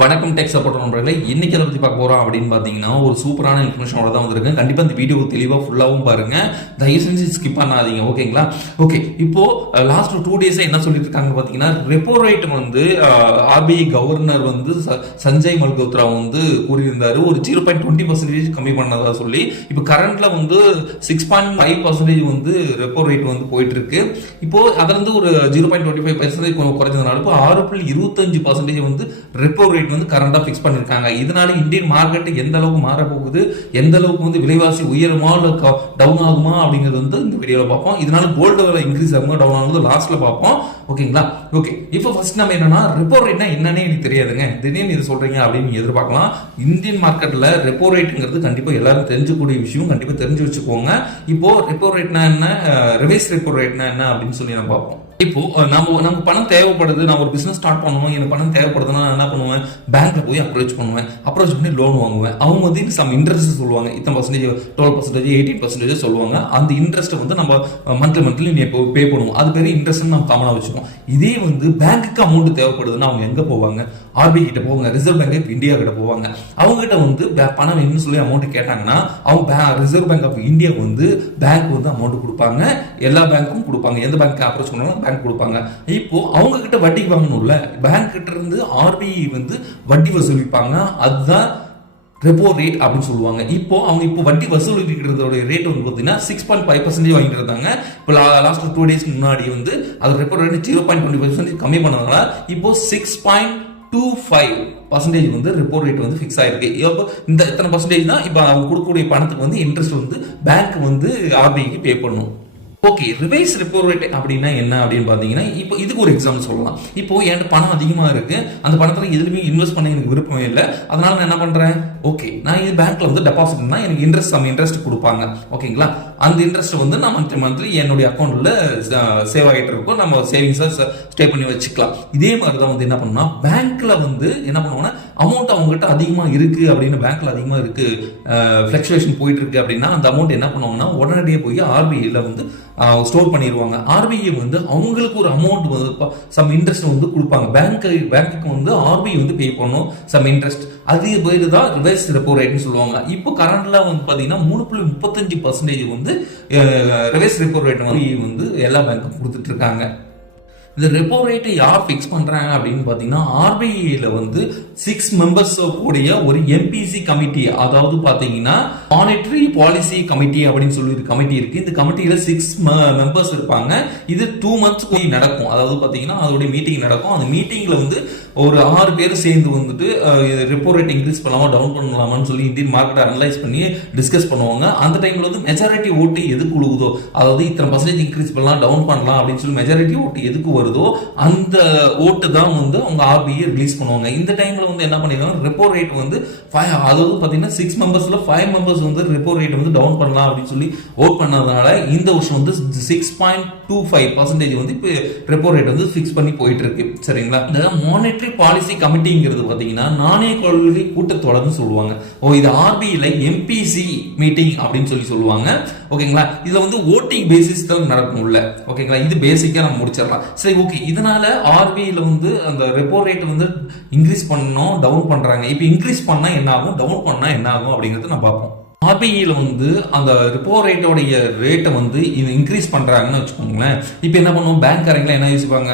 வணக்கம் tech support நண்பர்களே, இன்னைக்கு அதை பற்றி பார்க்க போகிறோம் அப்படின்னு பார்த்தீங்கன்னா ஒரு சூப்பரான இன்ஃபர்மேஷனோட தான் வந்திருக்கு. கண்டிப்பாக இந்த வீடியோ தெளிவாக ஃபுல்லாகவும் பாருங்க, தயவு செஞ்சு ஸ்கிப் பண்ணாதீங்க. ஓகேங்களா? ஓகே, இப்போ லாஸ்ட் 2 டேஸாக என்ன சொல்லிட்டு இருக்காங்க பார்த்தீங்கன்னா, ரெப்போ ரேட் வந்து ஆர்பிஐ கவர்னர் வந்து சஞ்சய் மல்கோத்ரா வந்து கூறியிருந்தாரு ஒரு 0.20% கம்மி பண்ணதா சொல்லி. இப்போ கரண்ட்ல வந்து 6.5% வந்து ரெப்போ ரேட் வந்து போயிட்டு இருக்கு. இப்போ அதுல இருந்து ஒரு 0.25% குறைஞ்சதுனால இப்போ 6.25% வந்து ரெப்போ ரேட் வந்து கரண்டா ஃபிக்ஸ் பண்ணிருக்காங்க. இதனால இந்தியன் மார்க்கெட் எந்த அளவுக்கு மாற போகுது, எந்த அளவுக்கு வந்து விலைவாசி உயருமா இல்ல டவுன் ஆகுமா அப்படிங்கிறது வந்து இந்த வீடியோல பார்ப்போம். இதனால கோல்டு விலை இன்க்ரீஸ் ஆகுமா டவுன் ஆகுது லாஸ்ட்ல பார்ப்போம். ஓகேங்களா? ஓகே, இப்போ ஃபர்ஸ்ட் நம்ம என்னன்னா ரெப்போ ரேட்னா என்னன்னே எனக்கு தெரியாதுங்க, திடீர்னு இது சொல்றீங்க அப்படின்னு எதிர்பார்க்கலாம். இந்தியன் மார்க்கெட்ல ரெப்போ ரேட்ங்கிறது கண்டிப்பா எல்லாரும் தெரிஞ்சக்கூடிய விஷயம், கண்டிப்பா தெரிஞ்சு வச்சுக்கோங்க. இப்போ ரெப்போ ரேட்னா என்ன, ரிவர்ஸ் ரெப்போ ரேட்னா என்ன அப்படின்னு சொல்லி நம்ம பார்ப்போம். இப்போ நமக்கு பணம் தேவைப்படுது, நான் ஒரு பிசினஸ் ஸ்டார்ட் பண்ணணும், எனக்கு பணம் தேவைப்படுதுன்னா நான் என்ன பண்ணுவேன், பேங்க்ல போய் அப்ரோச் பண்ணுவேன், அப்ரோச் பண்ணி லோன் வாங்குவேன். அவங்க வந்து சம் இன்ட்ரெஸ்ட் சொல்லுவாங்க, இத்தனை பர்சன்டேஜ் 12%, 18% சொல்லுவாங்க. அந்த இன்ட்ரெஸ்ட் வந்து நம்ம மந்த்லி நீ பே பண்ணுவோம், அது பேர் இன்ட்ரெஸ்ட் நம்ம காமனா வச்சுக்கோம். இதே வந்து பேங்க்குக்கு அமௌண்ட் தேவைப்படுதுன்னா அவங்க எங்க போவாங்க, ஆர்பிஐ கிட்ட போவாங்க, ரிசர்வ் பேங்க் ஆஃப் இந்தியா கிட்ட போவாங்க. அவங்க கிட்ட வந்து பணம் வேணும்னு சொல்லி அமௌண்ட் கேட்டாங்கன்னா அவங்க ரிசர்வ் பேங்க் ஆஃப் இந்தியாவுக்கு வந்து பேங்க் வந்து அமௌண்ட் கொடுப்பாங்க. எல்லா பேங்க்கும் கொடுப்பாங்க, எந்த பேங்க் அப்ரோச் பண்ணாலும் பேங்க் கொடுப்பாங்க. இப்போ அவங்க கிட்ட வட்டிக்கு வாங்கணும்ல, பேங்க் கிட்ட இருந்து ஆர்பிஐ வந்து வட்டி வசூலிப்பாங்க. அதுதான் ரெப்போ ரேட் அப்படின்னு சொல்லுவாங்க. இப்போ வட்டி வசூலிக்கிறதோட ரேட் வந்து பார்த்தீங்கன்னா 6.5% வாங்கிட்டு இருந்தாங்க. இப்போ லாஸ்ட் 2 டேஸ்க்கு முன்னாடி வந்து அது ரெப்போ ரேட் 0.20% கம்மி பண்ணதுனால இப்போ 6.25% வந்து ரெப்போ ரேட் வந்து ஃபிக்ஸ் ஆயிருக்கு. இப்போ இந்த எத்தனை பர்சன்டேஜ்னா இப்போ அவங்க கொடுக்கக்கூடிய பணத்துக்கு வந்து இன்ட்ரெஸ்ட் வந்து பேங்க் வந்து ஆர்பிஐக்கு பே பண்ணும். ஓகே, ரிவைஸ் ரெப்போ ரேட் அப்படின்னா என்ன அப்படின்னு பார்த்தீங்கன்னா, இப்போ இதுக்கு ஒரு எக்ஸாம்பிள் சொல்லலாம். இப்போ என்கிட்ட பணம் அதிகமாக இருக்கு, அந்த பணத்தில் எதுலையுமே இன்வெஸ்ட் பண்ண எனக்கு விருப்பமே இல்லை, அதனால நான் என்ன பண்றேன், ஓகே நான் இது பேங்க்ல வந்து டெபாசிட் பண்ணா எனக்கு இன்ட்ரெஸ்ட் கொடுப்பாங்க. ஓகேங்களா? அந்த இன்ட்ரெஸ்ட் வந்து நான் மந்த்லி என்னுடைய அக்கௌண்ட்ல சேவ் ஆகிட்டு இருக்கும், நம்ம சேவிங்ஸை ஸ்டே பண்ணி வச்சுக்கலாம். இதே மாதிரி தான் வந்து என்ன பண்ணா, பேங்க்ல வந்து என்ன பண்ணுவாங்கன்னா அமௌண்ட் அவங்ககிட்ட அதிகமா இருக்கு அப்படின்னு, பேங்க்ல அதிகமா இருக்கு, ஃபிளக்சுவேஷன் போயிட்டு இருக்கு அப்படின்னா அந்த அமௌண்ட் என்ன பண்ணுவாங்கன்னா உடனடியே போய் ஆர்பிஐல வந்து ஸ்டோர் பண்ணிடுவாங்க. ஆர்பிஐ வந்து அவங்களுக்கு ஒரு அமௌண்ட் வந்து சம் இன்ட்ரெஸ்ட் வந்து கொடுப்பாங்க. பேங்க்குக்கு வந்து ஆர்பிஐ வந்து பே பண்ணும் சம் இன்ட்ரெஸ்ட். அது பேரு தான் ரிவர்ஸ் ரெப்போ ரேட்னு சொல்லுவாங்க. இப்போ கரண்ட்ல வந்து பாத்தீங்கன்னா 3.35% வந்து ரிவர்ஸ் ரெப்போ ரேட் வந்து எல்லா பேங்க்கும் கொடுத்துட்டு இருக்காங்க. இந்த ரெப்போ ரேட்டை யார் ஃபிக்ஸ் பண்றாங்க அப்படின்னு பாத்தீங்கன்னா, ஆர்பிஐல வந்து 6 மெம்பர்ஸ் கூடிய ஒரு எம்பிசி கமிட்டி, அதாவது பாத்தீங்கன்னா மானிட்டரி பாலிசி கமிட்டி அப்படின்னு சொல்லி ஒரு கமிட்டி இருக்கு. இந்த கமிட்டியில 6 மெம்பர்ஸ் இருப்பாங்க. இது 2 months நடக்கும். அதாவது பாத்தீங்கன்னா அதோட மீட்டிங் நடக்கும். அந்த மீட்டிங்ல வந்து ஒரு 6 பேர் சேர்ந்து வந்துட்டு ரெப்போ ரேட் இன்க்ரீஸ் பண்ணலாமா டவுன் பண்ணலாமான்னு சொல்லி இந்தியன் மார்க்கெட் அனலைஸ் பண்ணி டிஸ்கஸ் பண்ணுவாங்க. அந்த டைம்ல வந்து மெஜாரிட்டி ஓட்டு எதுக்கு விழுகுதோ, அதாவது இத்தனை பர்சன்டேஜ் இன்க்ரீஸ் பண்ணலாம் டவுன் பண்ணலாம் அப்படின்னு சொல்லி மெஜாரிட்டி ஓட்டு எதுக்கு வருதோ அந்த ஓட்டு தான் வந்து அவங்க ஆர்பிஐ ரிலீஸ் பண்ணுவாங்க. இந்த டைம்ல வந்து என்ன பண்ணிருக்காங்க, ரெப்போ ரேட் வந்து அதாவது பாத்தீங்கன்னா 6 மெம்பர்ஸ்ல 5 மெம்பர்ஸ் வந்து ரெப்போ ரேட் வந்து டவுன் பண்ணலாம் அப்படின்னு சொல்லி ஓட் பண்ணதுனால இந்த வருஷம் வந்து 6.25% வந்து இப்போ ரெப்போ ரேட் வந்து ஃபிக்ஸ் பண்ணி போயிட்டு இருக்கு. சரிங்களா? இந்த மானிட்டரி பாலிசி கமிட்டிங்கிறது பாத்தீங்கன்னா நாணய கொள்கை கூட்டத்தொடர்னு சொல்லுவாங்க. இது ஆர்பிஐல எம்பிசி மீட்டிங் அப்படின்னு சொல்லி சொல்லுவாங்க. ஓகேங்களா? இதுல வந்து ஓட்டிங் பேசிஸ் தான் நடக்கும்ல. ஓகேங்களா? இது பேசிக்கா நம்ம முடிச்சிடலாம். சரி, ஓகே. இதனால ஆர்பிஐல வந்து அந்த ரெப்போ ரேட் வந்து இன்க்ரீஸ் பண்ணணும், டவுன் பண்றாங்க. இப்போ இன்க்ரீஸ் பண்ணா என்ன ஆகும், டவுன் பண்ணா என்ன ஆகும் அப்படிங்கறத நம்ம பார்ப்போம். ஆர்பிஐல வந்து அந்த ரெப்போ ரேட்டோடைய ரேட்டை வந்து இன்க்ரீஸ் பண்றாங்கன்னு வச்சுக்கோங்களேன். இப்போ என்ன பண்ணுவோம், பேங்க்காரங்க என்ன யோசிப்பாங்க,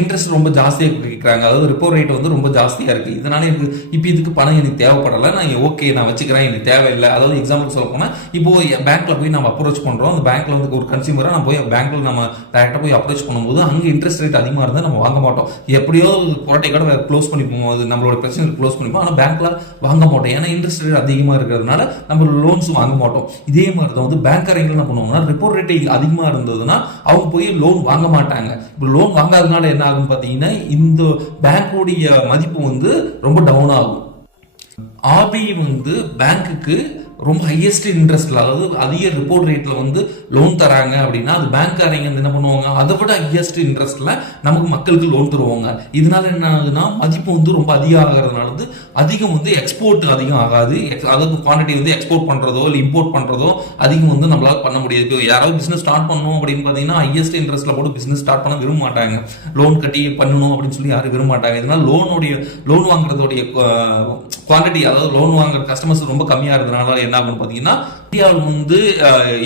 இன்ட்ரெஸ்ட் ரொம்ப ஜாஸ்தியாக கேட்கறாங்க, அதாவது ரெப்போ ரேட் வந்து ரொம்ப ஜாஸ்தியா இருக்கு, இதனால எனக்கு இப்போ இதுக்கு பணம் எனக்கு தேவைப்படலை, நான் ஓகே நான் வச்சுக்கிறேன், எனக்கு தேவையில்லை. அதாவது எக்ஸாம்பிள் சொல்ல போனா, இப்போ பேங்க்ல போய் நம்ம அப்ரோச் பண்றோம், அந்த பேங்க்ல வந்து ஒரு கன்சியூமரா நம்ம போய் பேங்க்ல நம்ம டைரக்டா போய் அப்ரோச் பண்ணும்போது அங்க இன்ட்ரெஸ்ட் ரேட் அதிகமா இருந்தால் நம்ம வாங்க மாட்டோம். எப்படியோ குவார்ட்டை கூட க்ளோஸ் பண்ணிப்போம், அது நம்மளோட பிரச்சனை க்ளோஸ் பண்ணிப்போம். ஆனால் பேங்க்ல வாங்க மாட்டோம், ஏன்னா இன்ட்ரெஸ்ட் ரேட் அதிகமா இருக்கிறதுனால நம்ம லோன்ஸ் வாங்க மாட்டோம். இதே மாதிரி தான் வந்து பேங்க்காரங்க என்ன பண்ணுவாங்கன்னா, ரெப்போ ரேட் அதிகமா இருந்ததுன்னா அவங்க போய் லோன் வாங்க மாட்டாங்க. இப்போ லோன் வாங்காதனால என்ன ஆகும் பாத்தீங்கன்னா, இந்த பேங்கோடைய மதிப்பு வந்து ரொம்ப டவுன் ஆகும். ஆர்பிஐ வந்து பேங்க்குக்கு ரொம்ப ஹையஸ்ட் இன்ட்ரெஸ்ட்ல, அதாவது அதிக ரிப்போர்ட் ரேட்ல வந்து லோன் தராங்க அப்படின்னா அது பேங்க்காரங்க என்ன பண்ணுவாங்க, அதை விட ஹையஸ்ட் இன்ட்ரெஸ்ட்ல நமக்கு மக்களுக்கு லோன் தருவாங்க. இதனால என்ன ஆகுதுன்னா மதிப்பு வந்து ரொம்ப அதிகம் ஆகிறதுனால வந்து அதிகம் வந்து எக்ஸ்போர்ட் அதிகம் ஆகாது. அதாவது குவான்டிட்டி வந்து எக்ஸ்போர்ட் பண்றதோ இல்லை இம்போர்ட் பண்றதோ அதிகம் வந்து நம்மளால பண்ண முடியாது. இப்போ யாராவது பிசினஸ் ஸ்டார்ட் பண்ணணும் அப்படின்னு பார்த்தீங்கன்னா ஹையஸ்ட் இன்ட்ரெஸ்ட்ல போட்டு பிசினஸ் ஸ்டார்ட் பண்ண விரும்ப மாட்டாங்க. லோன் கட்டி பண்ணணும் அப்படின்னு சொல்லி யாரும் விரும்ப மாட்டாங்க. இதனால லோன் வாங்குறதோடைய குவான்டிட்டி, அதாவது லோன் வாங்குற கஸ்டமர்ஸ் ரொம்ப கம்மியா இருந்ததுனால என்ன ஆகும் பார்த்தீங்கன்னா இந்தியாவில் வந்து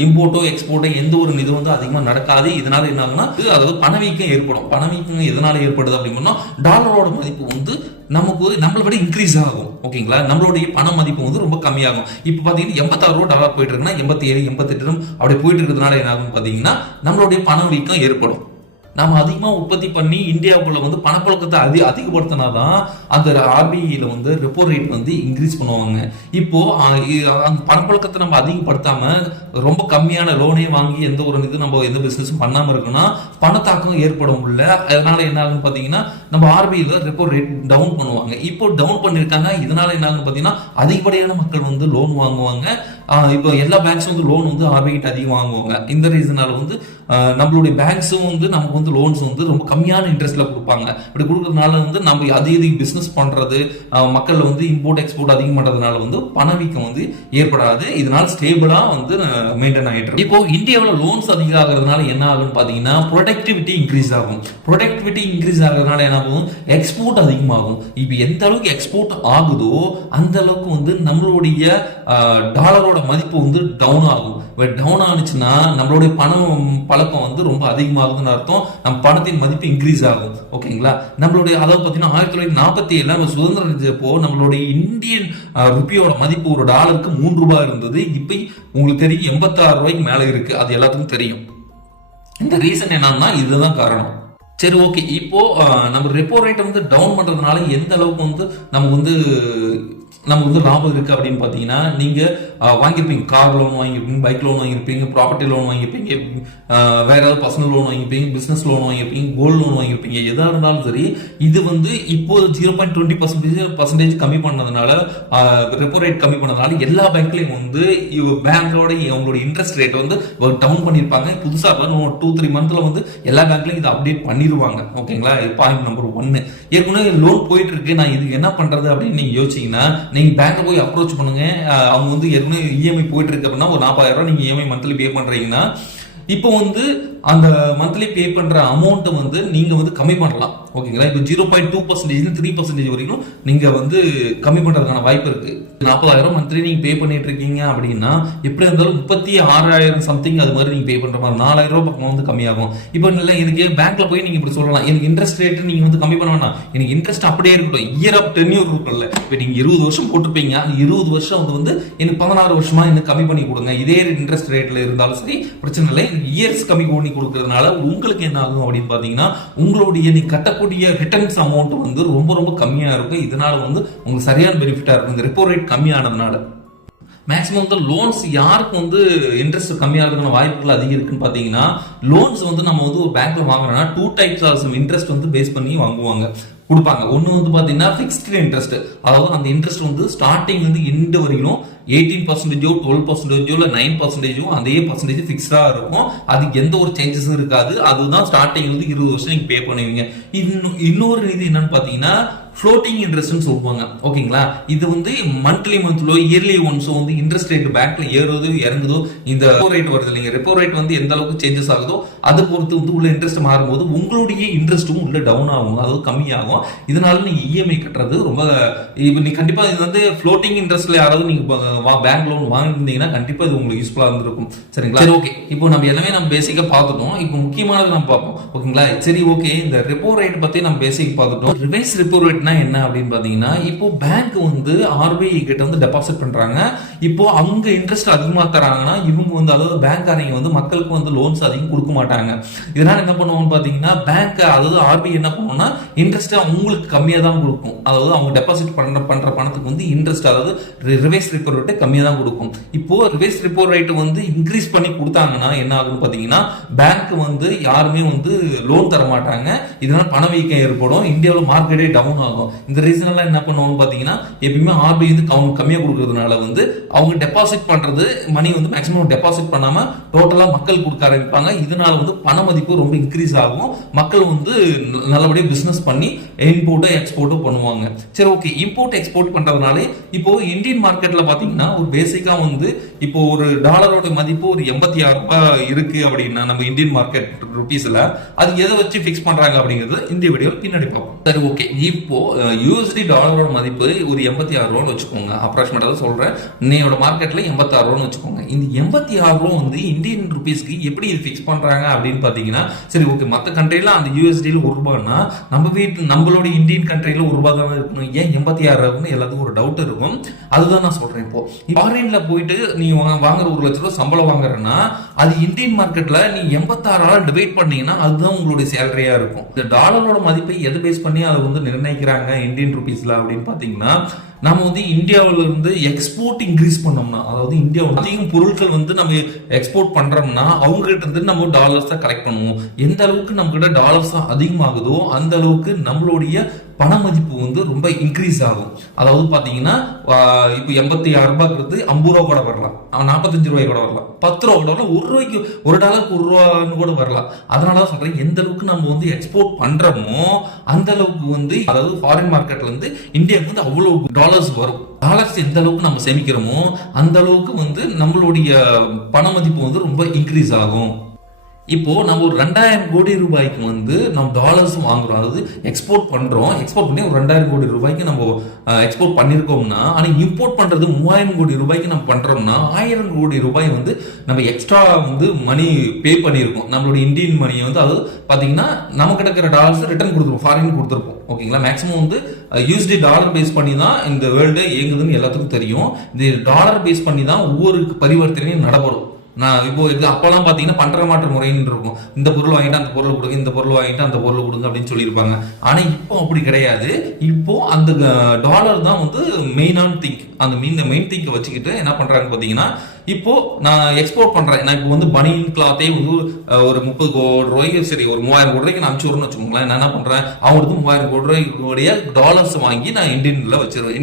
இம்போர்ட்டோ எக்ஸ்போர்ட்டோ எந்த ஒரு இது வந்து அதிகமாக நடக்காது. இதனால என்ன ஆகும்னா அதாவது பணவீக்கம் ஏற்படும். பணவீக்கம் எதனால ஏற்படுது அப்படின்னா டாலரோட மதிப்பு வந்து நம்மளை விட இன்க்ரீஸ் ஆகும். ஓகேங்களா, நம்மளுடைய பண மதிப்பு வந்து ரொம்ப கம்மியாகும். இப்போ பார்த்தீங்கன்னா $86 போயிட்டு இருக்குன்னா 87, 88 அப்படி போயிட்டு இருக்கிறதுனால என்ன ஆகும் பார்த்தீங்கன்னா நம்மளுடைய பணவீக்கம் ஏற்படும். நாம அதிகமாக உற்பத்தி பண்ணி இந்தியாவுக்குள்ள வந்து பணப்புழக்கத்தை அதிகப்படுத்தினாதான் அந்த ஆர்பிஐல வந்து ரெப்போ ரேட் வந்து இன்க்ரீஸ் பண்ணுவாங்க. இப்போ அந்த பணப்புழக்கத்தை நம்ம அதிகப்படுத்தாம ரொம்ப கம்மியான லோனே வாங்கி எந்த பிசினஸும் பண்ணாம இருக்குன்னா பணத்தாக்கம் ஏற்படும் உள்ள. அதனால என்ன ஆகுன்னு பாத்தீங்கன்னா நம்ம ஆர்பிஐல ரெப்போ ரேட் டவுன் பண்ணுவாங்க. இப்போ டவுன் பண்ணிருக்காங்க. இதனால என்ன ஆகுன்னு பாத்தீங்கன்னா அதிகப்படியான மக்கள் வந்து லோன் வாங்குவாங்க. இப்போ எல்லா பேங்க்ஸும் வந்து லோன் வந்து ஆர்பிஐ கிட்ட அதிகம் வாங்குவாங்க. இந்த ரீசனால வந்து நம்மளுடைய பேங்க்ஸும் வந்து நமக்கு வந்து லோன்ஸ் வந்து ரொம்ப கம்மியான இன்ட்ரெஸ்ட்ல கொடுப்பாங்க. இப்படி கொடுக்கறதுனால வந்து நம்ம அதிக பிசினஸ் பண்றது, மக்கள் வந்து இம்போர்ட் எக்ஸ்போர்ட் அதிகம் பண்றதுனால வந்து பணவீக்கம் வந்து ஏற்படாது. இதனால ஸ்டேபிளா வந்து மெயின்டைன் ஆயிட்டு இருக்கு. இப்போ இந்தியாவில் லோன்ஸ் அதிகம் ஆகுறதுனால என்ன ஆகுன்னு பாத்தீங்கன்னா ப்ரொடக்டிவிட்டி இன்க்ரீஸ் ஆகும். ப்ரொடக்டிவிட்டி இன்க்ரீஸ் ஆகுறதுனால என்ன ஆகும், எக்ஸ்போர்ட் அதிகமாகும். இப்போ எந்த அளவுக்கு எக்ஸ்போர்ட் ஆகுதோ அந்த அளவுக்கு வந்து நம்மளுடைய டாலரோட மதிப்பு வந்து டவுன் ஆகும். டவுன் ஆனிச்சுன்னா நம்மளுடைய பழக்கம் வந்து ரொம்ப அதிகமாகுதுன்னு அர்த்தம். நம்ம பணத்தின் மதிப்பு இன்க்ரீஸ் ஆகும். ஓகேங்களா, நம்மளுடைய அதாவது பார்த்தீங்கன்னா 1947 சுதந்திரம் அடைஞ்சப்போ நம்மளுடைய இந்தியன் ருப்பியோட மதிப்பு ஒரு டாலருக்கு $3 இருந்தது. இப்போ உங்களுக்கு தெரியும் $86 மேல இருக்கு. அது எல்லாத்துக்கும் தெரியும். இந்த ரீசன் என்னன்னா இதுதான் காரணம். சரி, ஓகே. இப்போ நம்ம ரெப்போ ரேட்டை வந்து டவுன் பண்றதுனால எந்த அளவுக்கு வந்து நமக்கு வந்து லாபம் இருக்கு அப்படின்னு பாத்தீங்கன்னா, நீங்க வாங்கியிருப்பீங்க, கார் லோன் வாங்கியிருப்பீங்க, பைக் லோன் வாங்கியிருப்பீங்க, ப்ராப்பர்ட்டி லோன் வாங்கியிருப்பீங்க, வேற ஏதாவது பர்சனல் லோன் வாங்கியிருப்பீங்க, பிசினஸ் லோன் வாங்கியிருப்பீங்க, கோல்டு லோன் வாங்கியிருப்பீங்க. எதா இருந்தாலும் சரி, இது வந்து இப்போ 0.20% கம்மி பண்ணதுனால, ரெப்போ ரேட் கம்மி பண்ணதுனால எல்லா பேங்க்லயும் வந்து பேங்கோட அவங்களோட இன்ட்ரெஸ்ட் ரேட் வந்து டவுன் பண்ணியிருப்பாங்க. புதுசா 2-3 மந்த்ல வந்து எல்லா பேங்க்லயும் இதை அப்டேட் பண்ணிடுவாங்க. ஓகேங்களா, பாயிண்ட் நம்பர் 1. ஏற்கனவே லோன் போயிட்டு இருக்கு, நான் இதுக்கு என்ன பண்றது அப்படின்னு நீங்க யோசிச்சீங்கன்னா நீங்க பேங்க்ல போய் அப்ரோச் பண்ணுங்க. அவங்க வந்து ஏற்கனவே இஎம்ஐ போயிட்டு இருக்கு அப்படின்னா ஒரு $40,000 நீங்க இஎம்ஐ மந்த்லி பே பண்றீங்கன்னா இப்போ வந்து அந்த மந்த்லி பே பண்ற அமௌண்ட் வந்து நீங்க வந்து கம்மி பண்ணலாம். ஓகேங்களா, இப்போ 0.2% 3% வரைக்கும் நீங்க வந்து கம்மி பண்றதுக்கான வாய்ப்பு இருக்கு. 40,000 மந்த்லி நீங்க பே பண்ணிட்டு இருக்கீங்க அப்படின்னா எப்படி இருந்தாலும் 36,000 சம்திங் அது மாதிரி நீங்க பே பண்ற மாதிரி $4,000 பக்கம் வந்து கம்மியாகும். இப்போ இல்லை, இதுக்கு பேங்க்ல போய் நீங்க இப்படி சொல்லலாம், எனக்கு இன்ட்ரெஸ்ட் ரேட் நீங்க வந்து கம்மி பண்ண வேணாம், எனக்கு இன்ட்ரெஸ்ட் அப்படியே இருக்கட்டும், இயர் ஆஃப் டென்யூர் இருக்கும்ல. இப்போ நீங்க 20 வருஷம் போட்டிருப்பீங்க, 20 வருஷம் வந்து எனக்கு 16 வருஷமா எனக்கு கம்மி பண்ணி கொடுங்க. இதே இன்ட்ரெஸ்ட் ரேட்ல இருந்தாலும் சரி பிரச்சனை இல்லை. இயர்ஸ் கம்மி பண்ணி கொடுக்கறதுனால உங்களுக்கு என்ன ஆகும் அப்படின்னு பாத்தீங்கன்னா உங்களுடைய நீங்க கட்டக்கூடிய ரிட்டர்ன்ஸ் அமௌண்ட் வந்து ரொம்ப ரொம்ப கம்மியா இருக்கும். இதனால வந்து உங்களுக்கு சரியான பெனிஃபிட்டா இருக்கும். இந்த ரெப்போ ரேட் கம்மியானதுனால மேக்ஸிமம் வந்து லோன்ஸ் யாருக்கு வந்து இன்ட்ரெஸ்ட் கம்மியாகிறதுக்கான வாய்ப்புகள் அதிகம் இருக்குன்னு பாத்தீங்கன்னா, லோன்ஸ் வந்து நம்ம வந்து ஒரு பேங்க்ல வாங்குறோம்னா 2 types ஆஃப் இன்ட்ரெஸ்ட் வந்து பேஸ் பண்ணி வாங்குவாங்க, கொடுப்பாங்க. ஒன்று வந்து பாத்தீங்கன்னா ஃபிக்ஸ்டு இன்ட்ரெஸ்ட், அதாவது அந்த இன்ட்ரெஸ்ட் வந்து ஸ்டார்டிங் வந்து எண்டு வரைக்கும் 18%, 12%, இல்லை 9% அதே பர்சன்டேஜ் ஃபிக்ஸ்டா இருக்கும். அதுக்கு எந்த ஒரு சேஞ்சஸும் இருக்காது. அதுதான் ஸ்டார்டிங் வந்து 20 வருஷம் நீங்க பே பண்ணுவீங்க. இன்னொரு இது என்னன்னு பாத்தீங்கன்னா ஃப்ளோட்டிங் இன்ட்ரெஸ்ட்னு சொல்லுவாங்க. ஓகேங்களா, இது வந்து மந்த்லோ இயர்லி ஒன்ஸோ வந்து இன்ட்ரெஸ்ட் ரேட் பேங்க்ல ஏறுதோ இறங்குதோ, இந்த ரெப்போ ரேட் வருது இல்லைங்க, ரெப்போ ரேட் வந்து எந்த அளவுக்கு சேஞ்சஸ் ஆகுதோ அது பொறுத்து வந்து உள்ள இன்ட்ரெஸ்ட் மாறும்போது உங்களுடைய இன்ட்ரெஸ்ட்டும் உள்ள டவுன் ஆகும், அதாவது கம்மியாகும். இதனால நீங்க இஎம்ஐ கட்டுறது ரொம்ப நீ கண்டிப்பா இது வந்து ஃப்ளோட்டிங் இன்ட்ரெஸ்ட்ல யாராவது நீங்க பேங்க் லோன் வாங்கியிருந்தீங்கன்னா கண்டிப்பா இது உங்களுக்கு யூஸ்ஃபுல்லா இருந்திருக்கும். சரிங்களா, சரி, ஓகே. இப்போ நம்ம எல்லாமே நம்ம பேசிக்கா பார்த்துட்டோம். இப்போ முக்கியமானது நம்ம பார்ப்போம். ஓகேங்களா, சரி, ஓகே. இந்த ரெப்போ ரேட் பத்தி நம்ம பேசிக் பார்த்துட்டோம். ரிவைஸ் ரெப்போ ரேட் என்ன அப்படின்னு பாத்தீங்கன்னா, இப்போ பேங்க் வந்து ஆர்பிஐ கிட்ட வந்து டெபாசிட் பண்றாங்க. இப்போ அவங்க இன்ட்ரெஸ்ட் அதிகமா தராங்கன்னா இவங்க வந்து அதாவது பேங்க்காரங்க வந்து மக்களுக்கு வந்து லோன்ஸ் அதிகம் கொடுக்க மாட்டாங்க. இதனால என்ன பண்ணுவாங்கன்னு பாத்தீங்கன்னா பேங்க் அதாவது ஆர்பிஐ என்ன பண்ணுவோம்னா இன்ட்ரெஸ்ட் அவங்களுக்கு கம்மியா தான் கொடுக்கும். அதாவது அவங்க டெபாசிட் பண்ற பணத்துக்கு வந்து இன்ட்ரெஸ்ட், அதாவது ரிவைஸ் ரெப்போ ரேட்டை கம்மியாக தான் கொடுக்கும். இப்போ ரிவர்ஸ் ரெப்போ ரேட் வந்து இன்க்ரீஸ் பண்ணி கொடுத்தாங்கன்னா என்ன ஆகும்னு பார்த்தீங்கன்னா பேங்க் வந்து யாருமே வந்து லோன் தர மாட்டாங்க. இதனால பணவீக்கம் ஏற்படும், இந்தியாவில் மார்க்கெட்டே டவுன் ஆகும். இந்த ரீசன் எல்லாம் என்ன பண்ணுவோம்னு பார்த்தீங்கன்னா எப்பயுமே ஆர்பிஐ வந்து கம்மியாக கொடுக்கறதுனால வந்து அவங்க டெபாசிட் பண்றது மணி வந்து மேக்ஸிமம் டெபாசிட் பண்ணாம டோட்டலா மக்கள் கொடுக்க ஆரம்பிப்பாங்க. இதனால வந்து பண மதிப்பு ரொம்ப இன்க்ரீஸ் ஆகும். மக்கள் வந்து நல்லபடியாக பிசினஸ் பண்ணி இம்போர்ட்டோ எக்ஸ்போர்ட்டோ பண்ணுவாங்க. சரி, ஓகே. இம்போர்ட் எக்ஸ்போர்ட் பண்றதுனால இப்போ இந்தியன் மார்க்கெட்ல பாத்தீங்கன்னா ஒரு பேசிக்கா வந்து இப்போ ஒரு டாலரோட மதிப்பு ஒரு 86 ரூபாய் இருக்கு அப்படின்னா நம்ம இந்தியன் மார்க்கெட் ருபீஸ்ல அது எதை வச்சு பிக்ஸ் பண்றாங்க அப்படிங்கிறது இந்த வீடியோ பின்னாடி பார்ப்போம். சரி, ஓகே. இப்போ யூஎஸ்டி டாலரோட மதிப்பு ஒரு 86 ரூபான்னு வச்சுக்கோங்க. அப்ராக்சிமேட்டா சொல்றேன், இன்னையோட மார்க்கெட்ல 86 ரூபான்னு வச்சுக்கோங்க. இந்த 86 ரூபா வந்து இந்தியன் ருபீஸ்க்கு எப்படி இது பிக்ஸ் பண்றாங்க அப்படின்னு பாத்தீங்கன்னா, சரி, ஓகே, மற்ற கண்ட்ரில அந்த யூஎஸ்டில ஒரு ரூபாய்னா நம்மளோட இந்தியன் கண்ட்ரில ஒரு ரூபாய் தான் இருக்கணும், ஏன் 86 ரூபாய்னு எல்லாத்துக்கும் ஒரு டவுட் இருக்கும். அதுதான் நான் சொல்றேன். இப்போ ஃபாரின்ல போயிட்டு நீ வாங்குற 1 லட்ச ரூபாய் சம்பளம் வாங்குறேன்னா அது இந்தியன் மார்க்கெட்ல நீ 86 டிவைட் பண்ணீங்கன்னா அதுதான் உங்களுடைய சேலரியா இருக்கும். இந்த டாலரோட மதிப்பை எதை பேஸ் பண்ணி அதை வந்து நிர்ணயிக்கிறாங்க இந்தியன் ருபீஸ்ல அப்படின்னு பாத்தீங்கன்னா, நம்ம வந்து இந்தியாவில இருந்து எக்ஸ்போர்ட் இன்க்ரீஸ் பண்ணோம்னா, அதாவது இந்தியா அதிகம் பொருட்கள் வந்து நம்ம எக்ஸ்போர்ட் பண்றோம்னா அவங்க கிட்ட இருந்து நம்ம டாலர்ஸ் தான் கலெக்ட் பண்ணுவோம். எந்த அளவுக்கு நம்ம கிட்ட டாலர்ஸ் அதிகமாகுதோ அந்த அளவுக்கு நம்மளுடைய பண மதிப்பு வந்து ரொம்ப இன்க்ரீஸ் ஆகும். அதாவது பாத்தீங்கன்னா இப்போ 86 ரூபாய்க்கு 50 ரூபா கூட வரலாம், 45 ரூபாய் கூட வரலாம், 10 ரூபா கூட வரலாம், 1 ரூபாய்க்கு ஒரு டாலருக்கு 1 ரூபான்னு கூட வரலாம். அதனாலதான் சொல்றேன், எந்த அளவுக்கு நம்ம வந்து எக்ஸ்போர்ட் பண்றோமோ அந்த அளவுக்கு வந்து, அதாவது ஃபாரின் மார்க்கெட்ல இருந்து இந்தியாவுக்கு வந்து அவ்வளவு டாலர்ஸ் வரும். டாலர்ஸ் எந்த அளவுக்கு நம்ம சேமிக்கிறோமோ அந்த அளவுக்கு வந்து நம்மளுடைய பண மதிப்பு வந்து ரொம்ப இன்க்ரீஸ் ஆகும். இப்போ நம்ம ஒரு 2000 கோடி ரூபாய்க்கு வந்து நம்ம டாலர்ஸ் வாங்குறோம், அதாவது எக்ஸ்போர்ட் பண்றோம். எக்ஸ்போர்ட் பண்ணி ஒரு 2000 கோடி ரூபாய்க்கு நம்ம எக்ஸ்போர்ட் பண்ணிருக்கோம்னா, ஆனா இம்போர்ட் பண்றது 3000 கோடி ரூபாய்க்கு நம்ம பண்றோம்னா 1000 கோடி ரூபாய் வந்து நம்ம எக்ஸ்ட்ரா வந்து மணி பே பண்ணியிருக்கோம். நம்மளோட இந்தியன் மணியை வந்து, அதாவது பாத்தீங்கன்னா நம்ம கிடக்கிற டாலர்ஸ் ரிட்டர்ன் கொடுத்துருப்போம், ஃபாரின் கொடுத்துருப்போம். ஓகேங்களா? மேக்ஸிமம் வந்து யூஎஸ்டி டாலர் பேஸ் பண்ணி தான் இந்த வேர்ல்டு இயங்குதுன்னு எல்லாத்துக்கும் தெரியும். இந்த டாலர் பேஸ் பண்ணி தான் ஒவ்வொரு பரிவர்த்தனையும் நடைபெறும். நான் இப்போ அப்பெல்லாம் பாத்தீங்கன்னா பண்ற மாற்ற முறைன்னு இருக்கும். இந்த பொருள் வாங்கிட்டு அந்த பொருள் கொடுங்க, இந்த பொருள் வாங்கிட்டு அந்த பொருள் கொடுங்க அப்படின்னு சொல்லியிருப்பாங்க. ஆனா இப்போ அப்படி கிடையாது. இப்போ அந்த டாலர் தான் வந்து மெயினான திங்க். அந்த மெயின் திங்கை வச்சுக்கிட்டு என்ன பண்றாங்க பாத்தீங்கன்னா, இப்போ நான் எக்ஸ்போர்ட் பண்றேன், நான் இப்போ வந்து பனியன் கிளாத்தே வந்து ஒரு 30 கோடி ரூபாய்க்கு, சரி, ஒரு 3000 கோடி ரூபாய்க்கு நான் அனுப்பிச்சு விடுறேன்னு வச்சுக்கோங்களேன். நான் என்ன பண்றேன், அவங்களுக்கு 3000 கோடி ரூபாய்க்குடைய டாலர்ஸ் வாங்கி நான் இந்தியன்ல வச்சிருவேன்,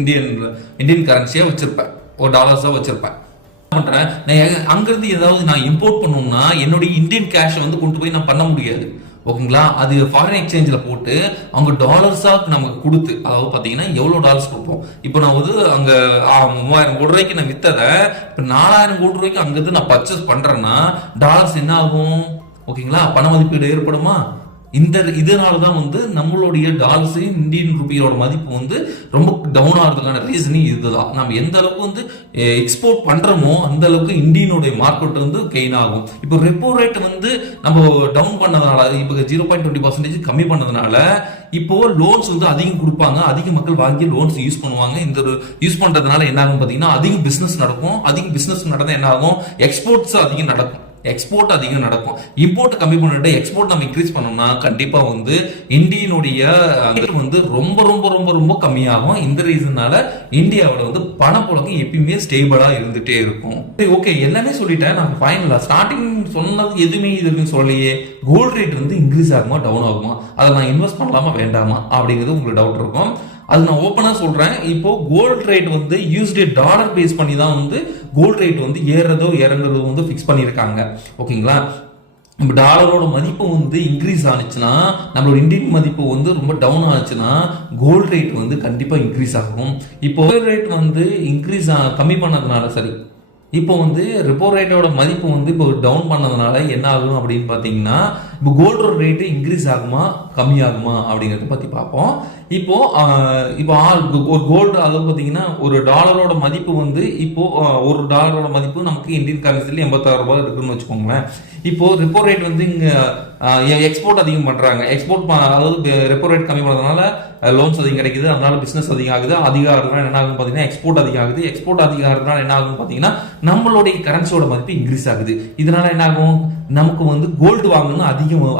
இந்தியன் கரன்சியா வச்சிருப்பேன், ஒரு டாலர்ஸா வச்சிருப்பேன். பண்றேன் நான் அங்கிருந்து ஏதாவது நான் இம்போர்ட் பண்ணணும்னா என்னுடைய இந்தியன் கேஷை வந்து கொண்டு போய் நான் பண்ண முடியாது. ஓகேங்களா? அது ஃபாரின் எக்ஸ்சேஞ்சில் போட்டு அவங்க டாலர்ஸா நமக்கு கொடுத்து, அதாவது பாத்தீங்கன்னா எவ்வளவு டாலர்ஸ் கொடுப்போம். இப்போ நான் வந்து அங்க 3000 கோடி ரூபாய்க்கு நான் வித்ததை இப்போ 4000 கோடி ரூபாய்க்கு அங்கிருந்து நான் பர்ச்சேஸ் பண்றேன்னா டாலர்ஸ் என்ன ஆகும்? ஓகேங்களா? பண மதிப்பீடு ஏற்படுமா? இதனாலதான் வந்து நம்மளுடைய டாலர்ஸ் இந்தியன் ருபியோட மதிப்பு வந்து ரொம்ப டவுன் ஆகிறதுக்கான ரீசனே இதுதான். நம்ம எந்த அளவுக்கு வந்து எக்ஸ்போர்ட் பண்றோமோ அந்த அளவுக்கு இந்தியனுடைய மார்க்கெட் வந்து கெயின் ஆகும். இப்போ ரெப்போ ரேட் வந்து நம்ம டவுன் பண்ணதுனால, இப்போ 0.20% கம்மி பண்ணதுனால இப்போ லோன்ஸ் வந்து அதிகம் கொடுப்பாங்க, அதிக மக்கள் வாங்கி லோன்ஸ் யூஸ் பண்ணுவாங்க. இந்த யூஸ் பண்றதுனால என்ன ஆகும் பாத்தீங்கன்னா அதிகம் பிசினஸ் நடக்கும். அதிகம் பிசினஸ் நடந்தா என்ன ஆகும்? எக்ஸ்போர்ட்ஸ் அதிகம் நடக்கும், எக்ஸ்போர்ட் அதிகம் நடக்கும். இம்போர்ட் கம்மி பண்ணிட்டு எக்ஸ்போர்ட் நம்ம இன்க்ரீஸ் பண்ணோம்னா கண்டிப்பா வந்து இந்தியனுடைய வந்து ரொம்ப ரொம்ப ரொம்ப ரொம்ப கம்மியாகும். இந்த ரீசனால இந்தியாவில் வந்து பணப்புழக்கம் எப்பயுமே ஸ்டேபிளா இருந்துட்டே இருக்கும். ஓகே, எல்லாமே சொல்லிட்டேன். நான் ஃபைனலா ஸ்டார்டிங் சொன்னது எதுவுமே இதுன்னு சொல்லலையே. கோல்டு ரேட் வந்து இன்க்ரீஸ் ஆகுமா டவுன் ஆகுமா, அதை நான் இன்வெஸ்ட் பண்ணலாமா வேண்டாமா அப்படிங்கிறது உங்களுக்கு டவுட் இருக்கும். அது நான் ஓப்பனா சொல்றேன். இப்போ கோல்டு ரேட் வந்து யூஎஸ்டி டாலர் பேஸ் பண்ணி தான் வந்து கோல்டு ரேட் வந்து ஏறதோ இறங்குறதோ வந்து ஃபிக்ஸ் பண்ணியிருக்காங்க. ஓகேங்களா? நம்ம டாலரோட மதிப்பு வந்து இன்க்ரீஸ் ஆனிச்சுன்னா, நம்மளோட இந்தியன் மதிப்பு வந்து ரொம்ப டவுன் ஆச்சுன்னா கோல்டு ரேட் வந்து கண்டிப்பா இன்க்ரீஸ் ஆகும். இப்போ கோல்டு ரேட் வந்து இன்க்ரீஸ் கம்மி பண்ணதுனால, சரி, இப்போ வந்து ரெப்போ ரேட்டோட மதிப்பு வந்து இப்போ டவுன் பண்ணதுனால என்ன ஆகும் அப்படின்னு பாத்தீங்கன்னா, இப்போ கோல்டு ரேட்டு இன்க்ரீஸ் ஆகுமா கம்மி ஆகுமா அப்படிங்கறத பத்தி பார்ப்போம். இப்போ ஒரு கோல்டு, அதாவது பாத்தீங்கன்னா ஒரு டாலரோட மதிப்பு வந்து இப்போ ஒரு டாலரோட மதிப்பு நமக்கு இந்தியன் கரன்சில 86 ரூபாய் இருக்குன்னு வச்சுக்கோங்களேன். இப்போ ரெப்போ ரேட் வந்து இங்க எக்ஸ்போர்ட் அதிகம் பண்றாங்க. எக்ஸ்போர்ட், அதாவது ரெப்போ ரேட் கம்மி பண்ணதுனால லோன்ஸ் அதிகம் கிடைக்குது, அதனால பிசினஸ் அதிகம் ஆகுது. அதிகம் ஆகுதுனால என்ன ஆகும் பாத்தீங்கன்னா எக்ஸ்போர்ட் அதிகம் ஆகுது. எக்ஸ்போர்ட் அதிகம் ஆகுதுனால என்ன ஆகும் பாத்தீங்கன்னா நம்மளுடைய கரன்சியோட மதிப்பு இன்க்ரீஸ் ஆகுது. இதனால என்ன ஆகும், நமக்கு வந்து கோல்டு வாங்கணும்னு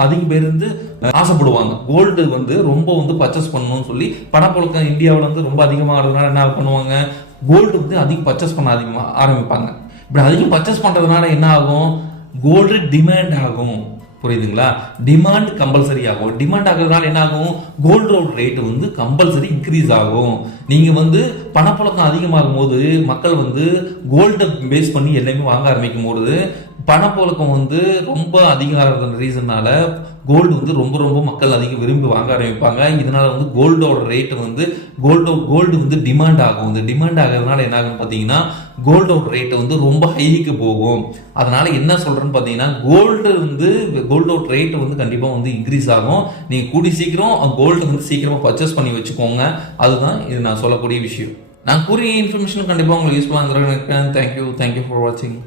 அதிகம் பேர் வந்து ஆசைப்படுவாங்க. கோல்டு வந்து ரொம்ப வந்து பர்ச்சேஸ் பண்ணணும்னு சொல்லி பணப்புழக்கம் இந்தியாவில் வந்து ரொம்ப அதிகமாகிறதுனால என்ன பண்ணுவாங்க, கோல்டு வந்து அதிகம் பர்ச்சேஸ் பண்ண ஆரம்பிப்பாங்க. இப்படி அதிகம் பர்ச்சேஸ் பண்ணுறதுனால என்ன ஆகும், கோல்டு டிமாண்ட் ஆகும். புரியுதுங்களா? டிமாண்ட் கம்பல்சரி ஆகும். டிமாண்ட் ஆகிறதுனால என்ன ஆகும், கோல்டோட ரேட் வந்து கம்பல்சரி இன்க்ரீஸ் ஆகும். நீங்க வந்து பணப்புழக்கம் அதிகமாகும் போது மக்கள் வந்து கோல்டை பேஸ் பண்ணி எல்லாமே வாங்க ஆரம்பிக்கும் போது பணப்புழக்கம் வந்து ரொம்ப அதிகம் ரீசன்னால கோல்டு வந்து ரொம்ப ரொம்ப மக்கள் அதிகம் விரும்பி வாங்க ஆரம்பிப்பாங்க. இதனால வந்து கோல்டோட ரேட் வந்து கோல்டு வந்து டிமாண்ட் ஆகும். இந்த டிமாண்ட் ஆகிறதுனால என்ன ஆகும் பார்த்தீங்கன்னா கோல்டோட ரேட் வந்து ரொம்ப ஹைக்கு போகும். அதனால என்ன சொல்றேன்னு பார்த்தீங்கன்னா கோல்டோட ரேட் வந்து கண்டிப்பாக வந்து இன்க்ரீஸ் ஆகும். நீங்கள் கூடி சீக்கிரம் கோல்டு வந்து சீக்கிரமாக பர்ச்சேஸ் பண்ணி வச்சுக்கோங்க. அதுதான் இது நான் சொல்லக்கூடிய விஷயம். நான் கூறிய இன்ஃபர்மேஷன் கண்டிப்பாக உங்களுக்கு யூஸ்ஃபுல்லாக இருந்திருக்கேன். தேங்க்யூ ஃபார் வாட்சிங்.